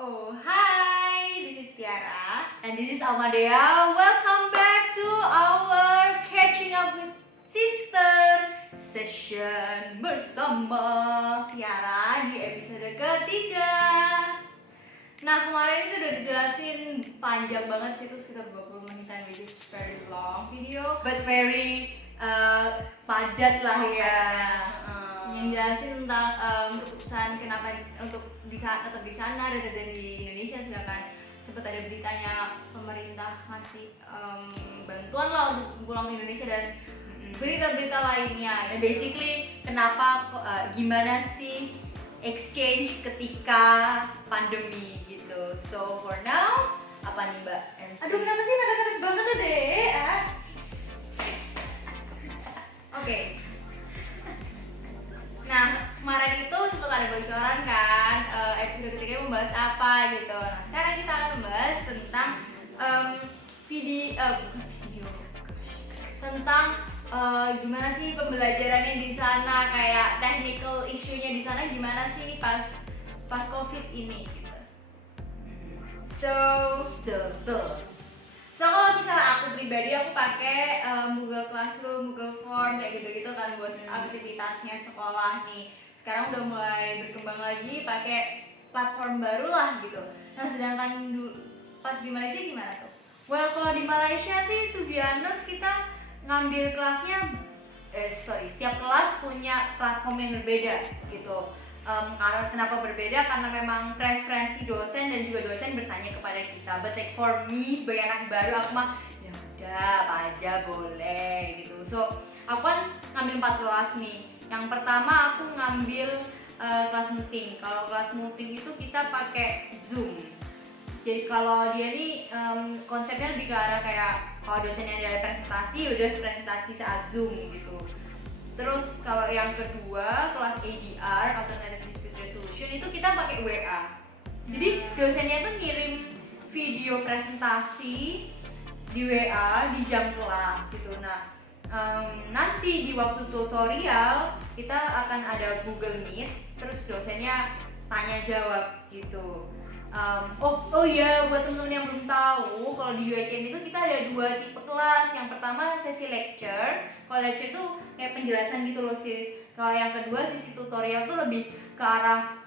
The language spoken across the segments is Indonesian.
Oh, hi, this is Tiara. And this is Amadea. Welcome back to our Catching Up with Sister session bersama Tiara di episode ketiga. Nah, kemarin itu udah dijelasin panjang banget sih, itu sekitar 20 menitan, which is very long video. but very padat lah ya. Yang jelasin tentang keputusan kenapa untuk bisa tetap di sana dan di Indonesia, sedangkan sempat ada beritanya pemerintah ngasih bantuan lah untuk pulang ke Indonesia dan berita-berita lainnya. Dan basically kenapa gimana sih exchange ketika pandemi gitu. So for now, apa nih Mbak MC? Aduh, kenapa sih mepet-mepet banget ya deh? Oke. Nah, kemarin itu sempat ada bocoran kan, episode ketiga membahas apa gitu. Nah, sekarang kita akan membahas tentang tentang gimana sih pembelajarannya di sana, kayak technical issue-nya di sana gimana sih pas COVID ini gitu. So kalau misalnya aku pribadi, aku pakai Google Classroom, Google Form kayak gitu-gitu kan buat aktivitasnya sekolah nih. Sekarang udah mulai berkembang lagi pakai platform baru lah gitu. Nah, sedangkan pas di Malaysia gimana tuh? Well, kalau di Malaysia sih to be honest, kita ngambil kelasnya setiap kelas punya platform yang berbeda gitu. Karena kenapa berbeda? Karena memang preferensi dosen dan juga dosen bertanya kepada kita. But like for me, sebagai anak baru, aku mah ya udah apa aja boleh gitu. So aku kan ngambil 4 kelas nih. Yang pertama aku ngambil kelas multing. Kalau kelas multing itu kita pakai Zoom. Jadi kalau dia nih konsepnya lebih ke arah kayak kalau dosennya ada presentasi, udah presentasi saat Zoom gitu. Terus kalau yang kedua kelas ADR, Alternative Dispute Resolution, itu kita pakai WA. Jadi dosennya tuh ngirim video presentasi di WA di jam kelas gitu. Nah nanti di waktu tutorial kita akan ada Google Meet, terus dosennya tanya jawab gitu. Oh iya, buat temen-temen yang belum tahu, kalau di UITM itu kita ada 2 tipe kelas. Yang pertama sesi lecture. Kalau lecture tuh kayak penjelasan gitu loh sis. Kalau yang kedua sesi tutorial tuh lebih ke arah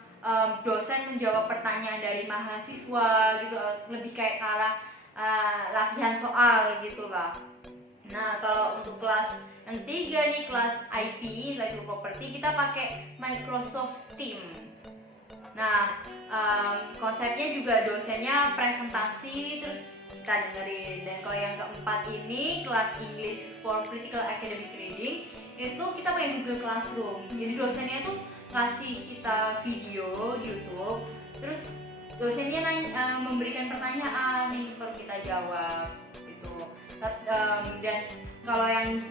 dosen menjawab pertanyaan dari mahasiswa gitu, lebih kayak ke arah latihan soal gitu lah. Nah, kalau untuk kelas yang ketiga nih, kelas IP, Intellectual Property, kita pakai Microsoft Teams. Nah, konsepnya juga dosennya presentasi, terus kita dengerin. Dan kalau yang keempat ini kelas English for Critical Academic Reading, itu kita pakai Google Classroom. Jadi dosennya itu kasih kita video di YouTube, terus dosennya memberikan pertanyaan nih perlu kita jawab gitu. Dan kalau yang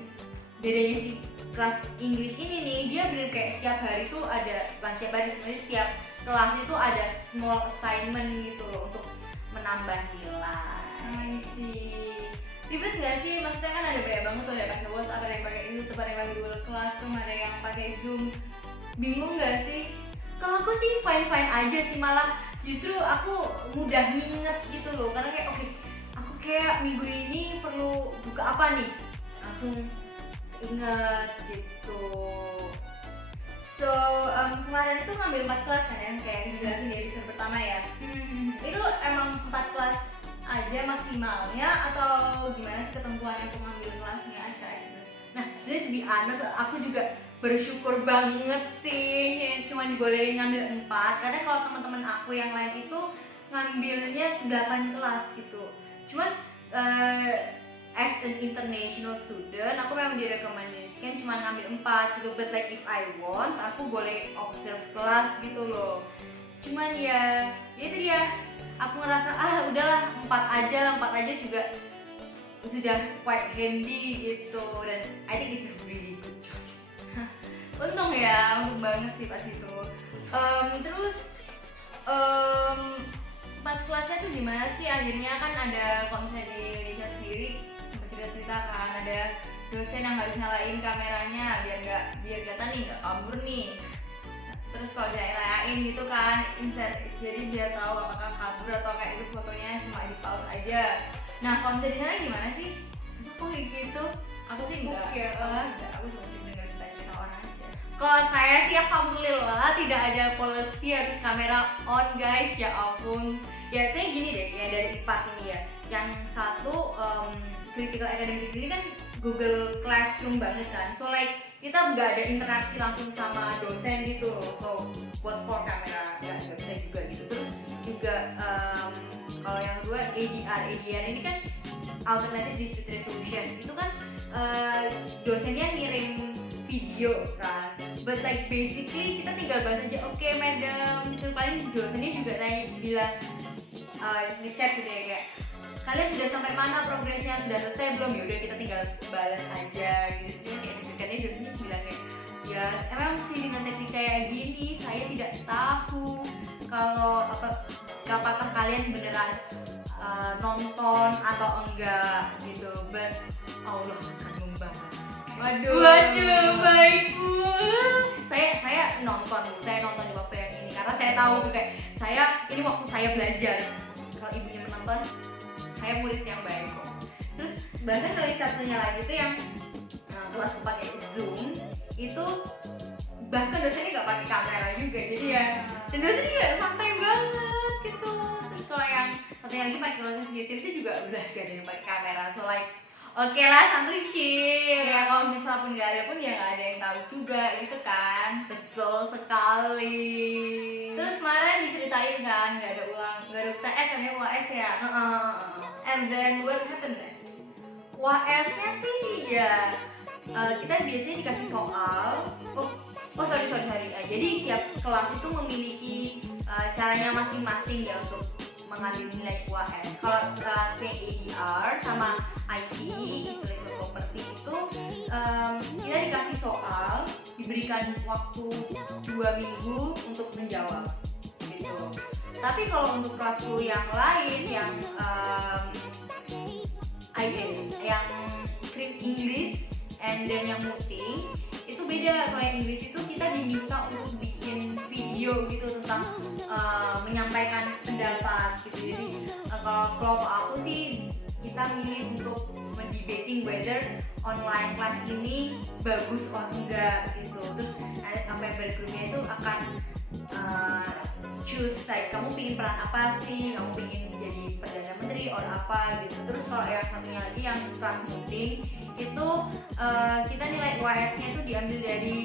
bedanya sih kelas English ini nih, dia bener kayak setiap hari tuh ada, bukan setiap hari sebenarnya, setiap kelas itu ada small assignment gitu loh untuk menambah nilai. Ribet nggak sih? Maksudnya kan ada banyak banget tuh, ada yang pakai WhatsApp, ada yang pakai YouTube, ada yang pakai Google Classroom, ada yang pakai Zoom. Bingung nggak sih? Kalau aku sih fine aja sih, malah justru aku mudah nginget gitu loh, karena kayak oke, aku kayak minggu ini perlu buka apa nih, langsung inget gitu. So, kemarin itu ngambil 4 kelas kan ya, kayak yang dijelasin di episode pertama ya. Itu emang 4 kelas aja maksimalnya atau gimana sih ketentuannya untuk ngambil kelasnya SKS? Nah, jadi to be honest, aku juga bersyukur banget sih cuma dibolehin ngambil 4, karena kalau teman-teman aku yang lain itu ngambilnya 8 kelas gitu. Cuman as an international student, aku memang direkomendasikan cuma ngambil 4 gitu. But like if I want, aku boleh observe kelas gitu loh. Cuman ya itu dia, aku ngerasa udahlah 4 aja juga sudah quite handy gitu. Dan I think it's a really good choice. Untung ya, untung banget sih pas itu. Terus pas kelasnya tuh gimana sih? Akhirnya kan ada, kalau misalnya di Indonesia sendiri sempat cerita kan, ada dosen yang harus nyalain kameranya biar kelihatan nih nggak kabur nih. terus kalau ditanyain gitu kan insert, jadi biar tahu apakah kabur atau kayak itu fotonya cuma di pause aja. Nah kalau misalnya di sana gimana sih? Oh gitu. Aku sih enggak, Oke, aku cuma dengar cerita orang aja. Kalau saya sih alhamdulillah tidak ada policy harus kamera on guys, ya ampun. Ya saya gini deh, ya dari IPAT ini ya. Yang satu critical academic ini kan Google Classroom banget kan. So like kita nggak ada interaksi langsung sama dosen gitu loh. So buat for kamera nggak bisa juga gitu. Terus juga kalau yang kedua ADR ini kan alternative dispute resolution itu kan dosennya ngirim video kan, but like basically kita tinggal bahas aja, oke madam, itu paling dosennya juga bilang ngechat gitu ya kayak kalian sudah sampai mana progresnya, sudah selesai belum, ya udah kita tinggal balas aja gitu. Cuma kayak deg-degannya dosennya bilang kayak ya emang sih dengan teknik kayak gini saya tidak tahu kalau apakah kalian beneran nonton atau enggak gitu, but Allah akan membalas. Waduh, baik Bu. Saya nonton di waktu yang ini karena saya tahu kayak ini waktu saya belajar. Kalau ibunya menonton, saya murid yang baik kok. Terus bahkan dari satunya lagi tuh yang kelas pakai Zoom itu bahkan dosennya nggak pakai kamera juga, jadi ya dan dosennya juga santai banget gitu. Terus kalau yang satunya lagi pakai proses YouTube itu juga udah gak ada yang pakai kamera, so like oke lah, santuy chill. Ya kalau misal pun nggak ada pun ya nggak ada yang tahu juga gitu kan. Betul sekali. Terus kemarin diceritain kan nggak ada UTS, hanya UAS ya. And then what happened then? UAS-nya sih ya kita biasanya dikasih soal. Sorry. Jadi tiap kelas itu memiliki caranya masing-masing ya untuk mengambil nilai UAS. Kalau kelas PADR sama IT, intellectual property itu kita dikasih soal, diberikan waktu 2 minggu untuk menjawab gitu. Tapi kalau untuk kelas 10 yang lain yang English and then yang multi itu beda. Kalau yang Inggris itu kita diminta untuk bikin video gitu tentang menyampaikan pendapat gitu. Jadi kalau kelompok aku sih kita milih untuk mendebating whether online class ini bagus atau enggak gitu. Terus member grupnya itu akan choose like kamu pingin peran apa sih, kamu pingin jadi perdana menteri or apa gitu. Terus kalau yang satunya lagi yang kelas meeting itu kita nilai UAS-nya itu diambil dari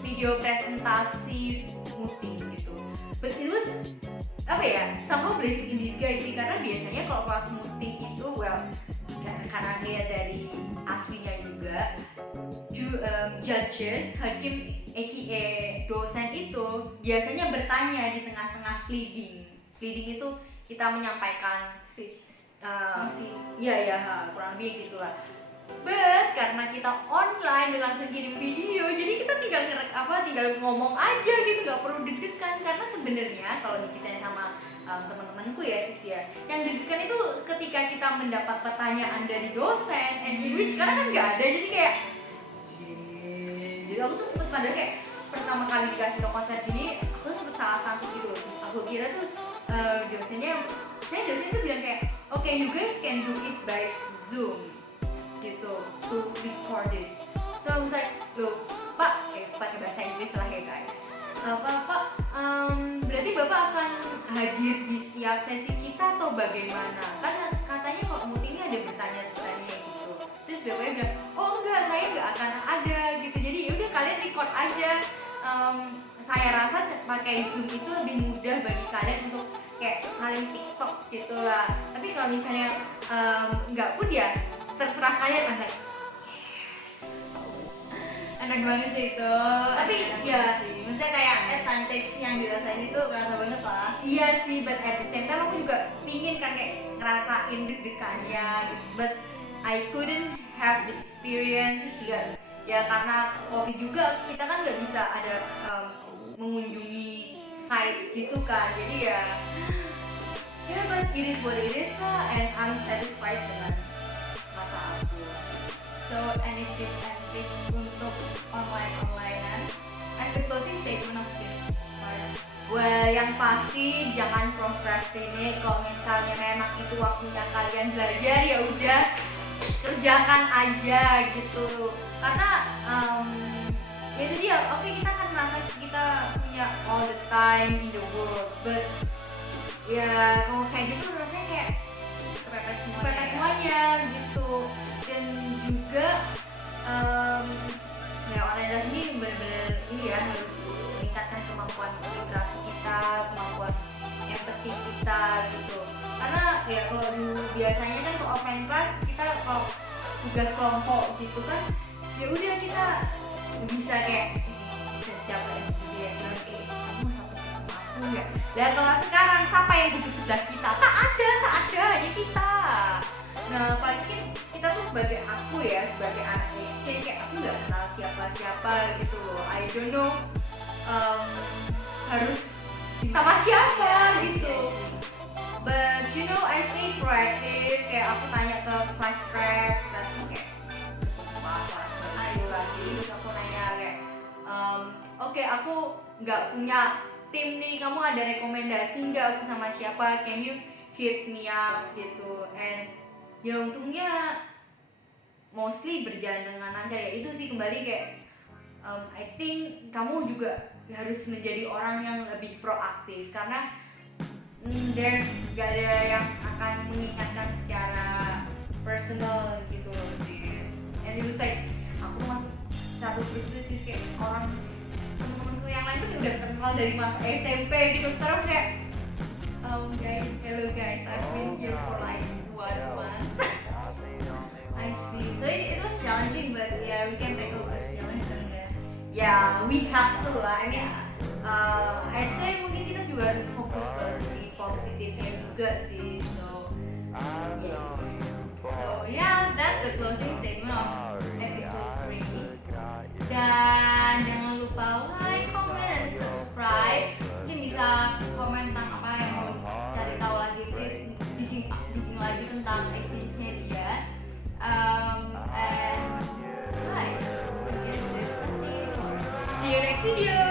video presentasi meeting gitu. But it was somehow blessing in disguise sih, karena biasanya kalau kelas meeting itu karena dia dari aslinya juga judges, hakim, aka dosen itu biasanya bertanya di tengah-tengah pleading itu kita menyampaikan speech kurang lebih gitulah. But karena kita online dan langsung kirim video, jadi kita tinggal ngomong aja gitu, nggak perlu deg-degan. Karena sebenarnya kalau diceritain sama teman-temanku ya sis ya, yang deg-degan itu ketika kita mendapat pertanyaan dari dosen, and in which karena kan nggak ada, jadi kayak gitu. Aku tuh sempet pada kayak pertama kali dikasih konsep ini, aku sempet salah sangkut gitu loh. Aku kira tuh dosennya tuh bilang kayak, okay, you guys can do it by Zoom gitu, to record it. So I was like, loh Pak, pakai bahasa Inggris lah ya guys. Pak, berarti Bapak akan hadir di setiap sesi kita atau bagaimana? Kan katanya kalau multi ini ada bertanya-tanya gitu. Terus Bapaknya bilang, oh enggak, saya nggak akan ada gitu. Jadi yaudah kalian record aja. Saya rasa pakai Zoom itu lebih mudah bagi kalian untuk kayak kalian TikTok gitu lah. Tapi kalau misalnya nggak pun ya terserah kalian. Yes, enak banget sih itu. Tapi ya maksudnya kayak advantage yang dirasain itu kerasa banget lah. Iya sih, but at the same time aku juga pingin kan kayak ngerasain deg-degannya, but I couldn't have the experience juga ya karena COVID juga, kita kan nggak bisa ada mengunjungi sites gitu kan, jadi ya but it is what it is lah, and I'm satisfied dengan rasa aku. So any tips and tricks untuk onlinean and the closing statement of this? pasti jangan procrastinate. Kalau misalnya memang itu waktunya kalian belajar, ya udah kerjakan aja gitu. Karena ya itu dia, oke kita kan merasa kita punya all the time in the world, but ya kalau kayak gitu rasanya kayak Kepepet kepepet semuanya gitu. Dan juga ya online ini bener-bener ini ya, harus meningkatkan kemampuan literasi kita, kemampuan empati kita gitu. Karena ya kalau dulu biasanya kan kalau offline class kita kalau tugas kelompok gitu kan, ya udah kita bisa kayak bisa siapa yang dia kamu satu sama aku nggak. Dan kalau sekarang siapa yang duduk sebelah kita? Tak ada hanya kita. Nah paling kita tuh sebagai aku ya, sebagai anak SD kayak aku nggak kenal siapa-siapa gitu loh. I don't know harus sama siapa gitu. But you know I stay proactive, kayak aku tanya ke class rep, dan kayak kelas ayo lagi, terus aku nanya kayak oke, aku nggak punya tim nih, kamu ada rekomendasi nggak aku sama siapa, can you hit me up gitu. And ya untungnya mostly berjalan dengan lancar ya. Itu sih kembali kayak I think kamu juga harus menjadi orang yang lebih proaktif, karena there's gak ada yang akan mengingatkan secara personal gitu loh sih. And it was like aku masuk satu grup itu sih kayak orang temen-temenku yang lain tuh udah kenal dari masa SMP gitu. Sekarang kayak guys, hello guys, I've been here for like 1 month. I see. So it was challenging, but yeah, we can tackle this challenge and Ya, we have to lah. I mean, I'd say mungkin kita juga harus fokus ke sisi positifnya juga sih. So, yeah. So yeah, that's the closing statement of episode 3. Dan jangan lupa like, comment, and subscribe. Mungkin bisa komen tentang apa yang mau cari tahu lagi sih, bikin lagi tentang experience-nya dia. And bye. See you next video.